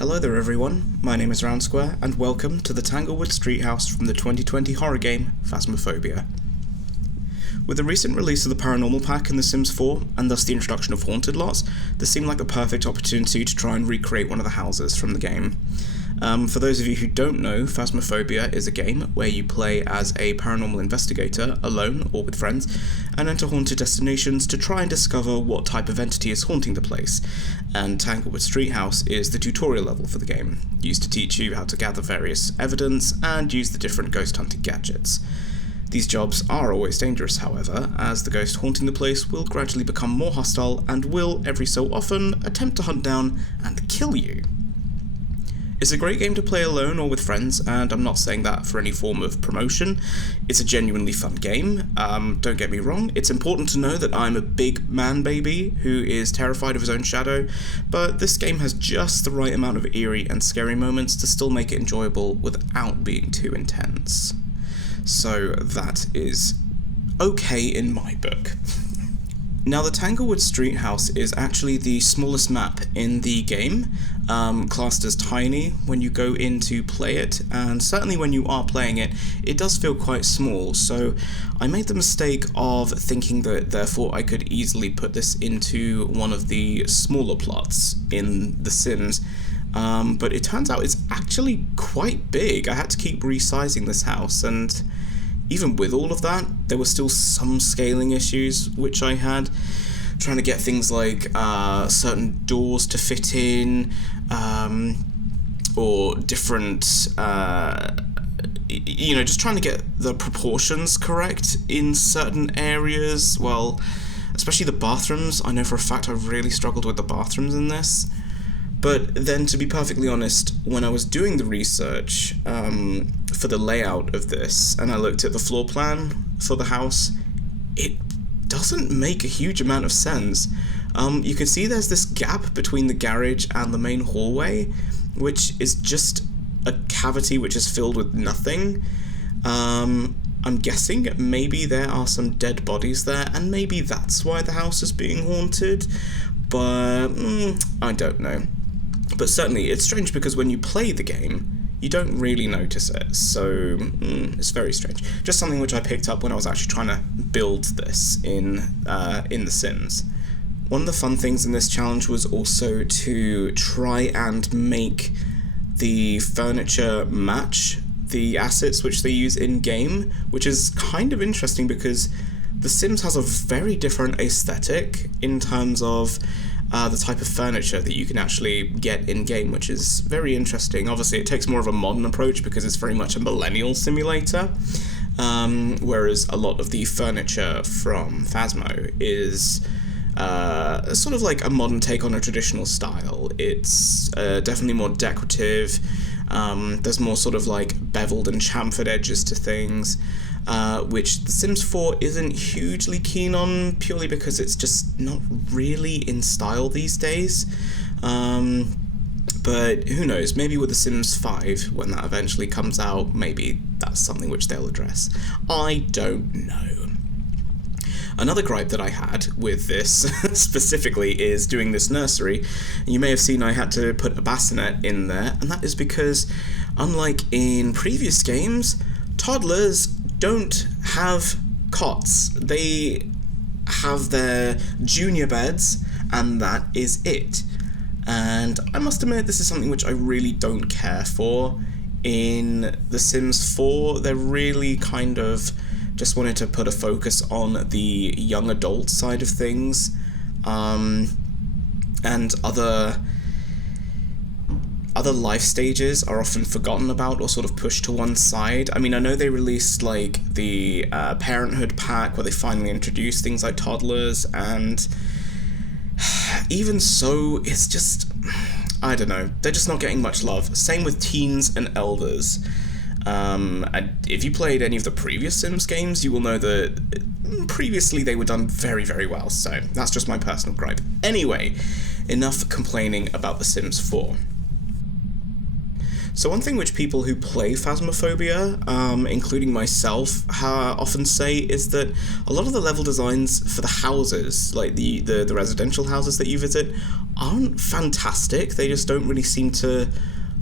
Hello there everyone, my name is RoundSquare, and welcome to the Tanglewood Street House from the 2020 horror game, Phasmophobia. With the recent release of the Paranormal pack in The Sims 4, and thus the introduction of haunted lots, this seemed like the perfect opportunity to try and recreate one of the houses from the game. For those of you who don't know, Phasmophobia is a game where you play as a paranormal investigator, alone or with friends, and enter haunted destinations to try and discover what type of entity is haunting the place. And Tanglewood Street House is the tutorial level for the game, used to teach you how to gather various evidence and use the different ghost hunting gadgets. These jobs are always dangerous, however, as the ghost haunting the place will gradually become more hostile and will, every so often, attempt to hunt down and kill you. It's a great game to play alone or with friends, and I'm not saying that for any form of promotion. It's a genuinely fun game. Don't get me wrong, it's important to know that I'm a big man baby who is terrified of his own shadow, but this game has just the right amount of eerie and scary moments to still make it enjoyable without being too intense. So that is okay in my book. Now, the Tanglewood Street House is actually the smallest map in the game, classed as tiny when you go in to play it, and certainly when you are playing it, it does feel quite small, so I made the mistake of thinking that therefore I could easily put this into one of the smaller plots in The Sims, but it turns out it's actually quite big. I had to keep resizing this house, and even with all of that, there were still some scaling issues which I had, trying to get things like certain doors to fit in, or different, just trying to get the proportions correct in certain areas. Well, especially the bathrooms. I know for a fact I really struggled with the bathrooms in this. But then, to be perfectly honest, when I was doing the research for the layout of this, and I looked at the floor plan for the house, it doesn't make a huge amount of sense. You can see there's this gap between the garage and the main hallway, which is just a cavity which is filled with nothing. I'm guessing maybe there are some dead bodies there, and maybe that's why the house is being haunted, but I don't know. But certainly, it's strange because when you play the game, you don't really notice it, so it's very strange. Just something which I picked up when I was actually trying to build this in The Sims. One of the fun things in this challenge was also to try and make the furniture match the assets which they use in-game, which is kind of interesting because The Sims has a very different aesthetic in terms of the type of furniture that you can actually get in-game, which is very interesting. Obviously, it takes more of a modern approach because it's very much a millennial simulator, whereas a lot of the furniture from Phasmo is sort of like a modern take on a traditional style. It's definitely more decorative. There's more sort of like beveled and chamfered edges to things, which The Sims 4 isn't hugely keen on, purely because it's just not really in style these days. But who knows, maybe with The Sims 5, when that eventually comes out, maybe that's something which they'll address. I don't know. Another gripe that I had with this, specifically, is doing this nursery. You may have seen I had to put a bassinet in there, and that is because, unlike in previous games, toddlers don't have cots. They have their junior beds, and that is it. And I must admit, this is something which I really don't care for. In The Sims 4, they're really kind of just wanted to put a focus on the young adult side of things, and other life stages are often forgotten about or sort of pushed to one side. I mean, I know they released like the Parenthood pack where they finally introduced things like toddlers, and even so, it's just, I don't know, they're just not getting much love. Same with teens and elders. And if you played any of the previous Sims games, you will know that previously they were done very, very well, so that's just my personal gripe. Anyway, enough complaining about The Sims 4. So one thing which people who play Phasmophobia, including myself, often say is that a lot of the level designs for the houses, like the residential houses that you visit, aren't fantastic. They just don't really seem to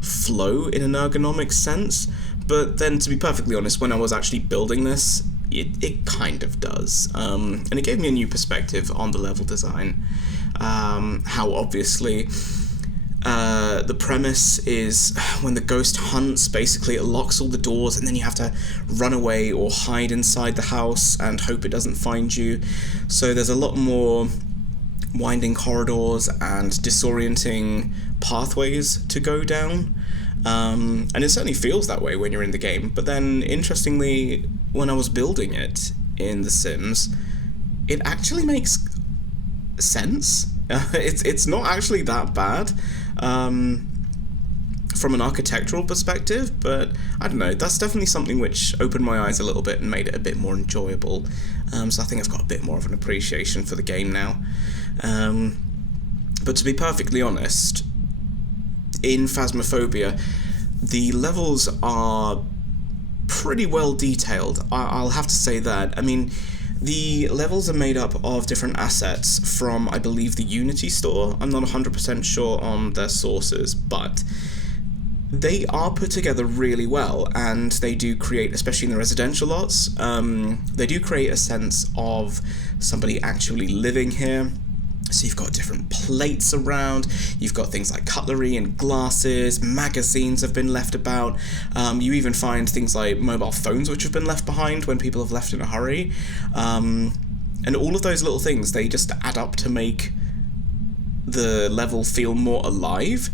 flow in an ergonomic sense. But then, to be perfectly honest, when I was actually building this, it kind of does. And it gave me a new perspective on the level design. How obviously the premise is when the ghost hunts, basically it locks all the doors and then you have to run away or hide inside the house and hope it doesn't find you. So there's a lot more winding corridors and disorienting pathways to go down. And it certainly feels that way when you're in the game. But then, interestingly, when I was building it in The Sims, it actually makes sense. It's not actually that bad from an architectural perspective, but I don't know, that's definitely something which opened my eyes a little bit and made it a bit more enjoyable. So I think I've got a bit more of an appreciation for the game now. But to be perfectly honest, in Phasmophobia, the levels are pretty well detailed. I'll have to say that. I mean, the levels are made up of different assets from, I believe, the Unity store. I'm not 100% sure on their sources, but they are put together really well, and they do create, especially in the residential lots, they do create a sense of somebody actually living here. So you've got different plates around, you've got things like cutlery and glasses, magazines have been left about, you even find things like mobile phones which have been left behind when people have left in a hurry, and all of those little things, they just add up to make the level feel more alive,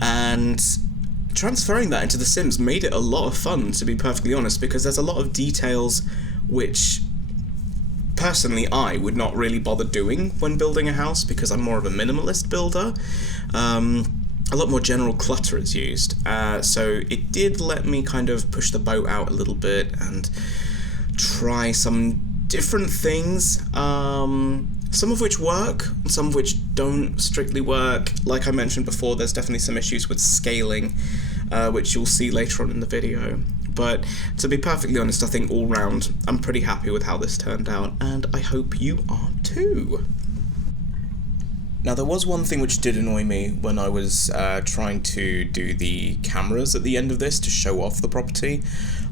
and transferring that into The Sims made it a lot of fun, to be perfectly honest, because there's a lot of details which personally I would not really bother doing when building a house, because I'm more of a minimalist builder. A lot more general clutter is used, so it did let me kind of push the boat out a little bit and try some different things, some of which work, some of which don't strictly work. Like I mentioned before, there's definitely some issues with scaling, which you'll see later on in the video. But to be perfectly honest, I think all round, I'm pretty happy with how this turned out, and I hope you are too. Now, there was one thing which did annoy me when I was trying to do the cameras at the end of this to show off the property.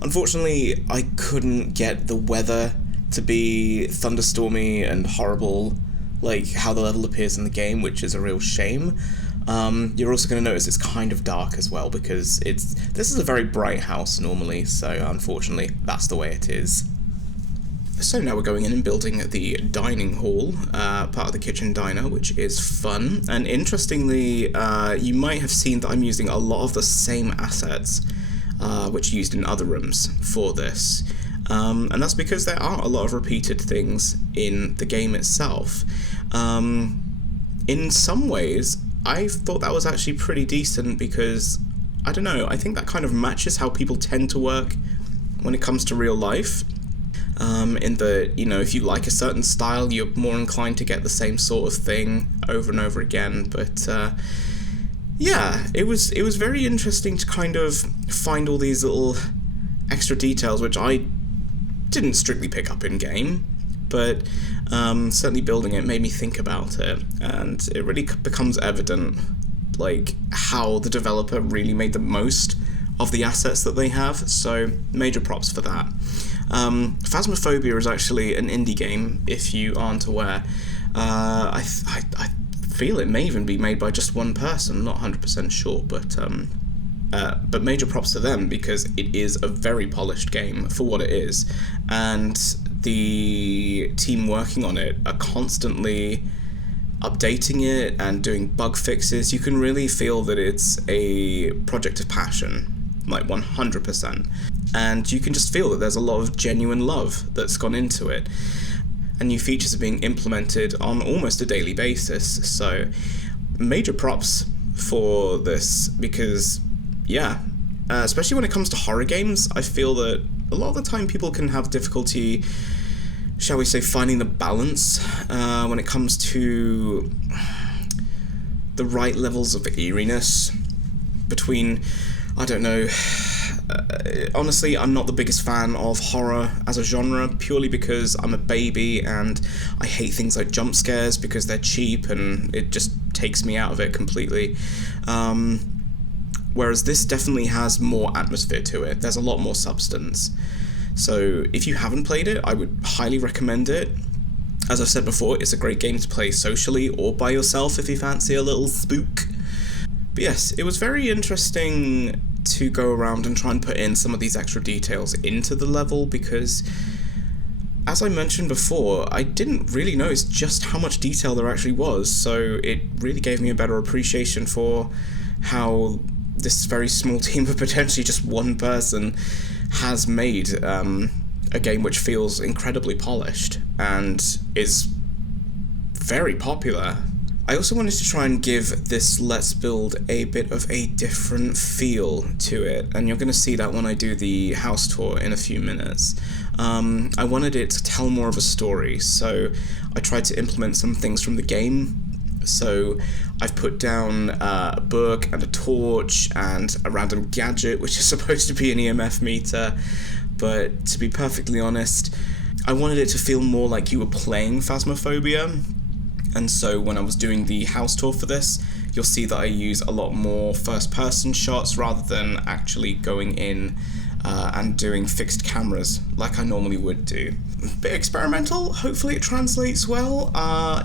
Unfortunately, I couldn't get the weather to be thunderstormy and horrible, like how the level appears in the game, which is a real shame. You're also going to notice it's kind of dark as well, because this is a very bright house normally, so unfortunately that's the way it is. So now we're going in and building the dining hall, part of the kitchen diner, which is fun. And interestingly, you might have seen that I'm using a lot of the same assets which are used in other rooms for this. And that's because there are a lot of repeated things in the game itself. In some ways, I thought that was actually pretty decent, because, I don't know, I think that kind of matches how people tend to work when it comes to real life. In that, you know, if you like a certain style, you're more inclined to get the same sort of thing over and over again. But yeah, it was very interesting to kind of find all these little extra details which I didn't strictly pick up in game, but certainly building it made me think about it, and it really becomes evident like how the developer really made the most of the assets that they have, so major props for that. Phasmophobia is actually an indie game, if you aren't aware. I feel it may even be made by just one person, not 100% sure, but major props to them, because it is a very polished game for what it is, and the team working on it are constantly updating it and doing bug fixes. You can really feel that it's a project of passion, like 100%, and you can just feel that there's a lot of genuine love that's gone into it, and new features are being implemented on almost a daily basis, so major props for this, because yeah, especially when it comes to horror games, I feel that a lot of the time people can have difficulty, shall we say, finding the balance when it comes to the right levels of eeriness between I don't know. Honestly, I'm not the biggest fan of horror as a genre, purely because I'm a baby and I hate things like jump scares because they're cheap and it just takes me out of it completely. Whereas this definitely has more atmosphere to it. There's a lot more substance. So if you haven't played it, I would highly recommend it. As I've said before, it's a great game to play socially or by yourself if you fancy a little spook. But yes, it was very interesting to go around and try and put in some of these extra details into the level because, as I mentioned before, I didn't really notice just how much detail there actually was, so it really gave me a better appreciation for how this very small team of potentially just one person has made a game which feels incredibly polished and is very popular. I also wanted to try and give this Let's Build a bit of a different feel to it, and you're going to see that when I do the house tour in a few minutes. I wanted it to tell more of a story, so I tried to implement some things from the game. So I've put down a book and a torch and a random gadget which is supposed to be an EMF meter, but to be perfectly honest, I wanted it to feel more like you were playing Phasmophobia. And so when I was doing the house tour for this, you'll see that I use a lot more first-person shots rather than actually going in and doing fixed cameras like I normally would do. A bit experimental, hopefully it translates well.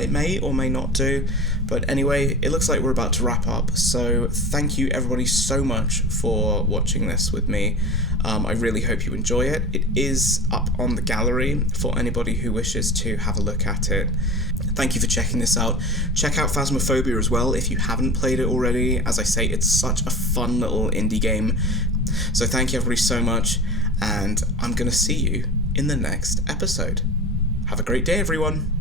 It may or may not do. But anyway, it looks like we're about to wrap up, so thank you everybody so much for watching this with me. I really hope you enjoy it. It is up on the gallery for anybody who wishes to have a look at it. Thank you for checking this out. Check out Phasmophobia as well if you haven't played it already. As I say, it's such a fun little indie game. So thank you everybody so much, and I'm going to see you in the next episode. Have a great day, everyone.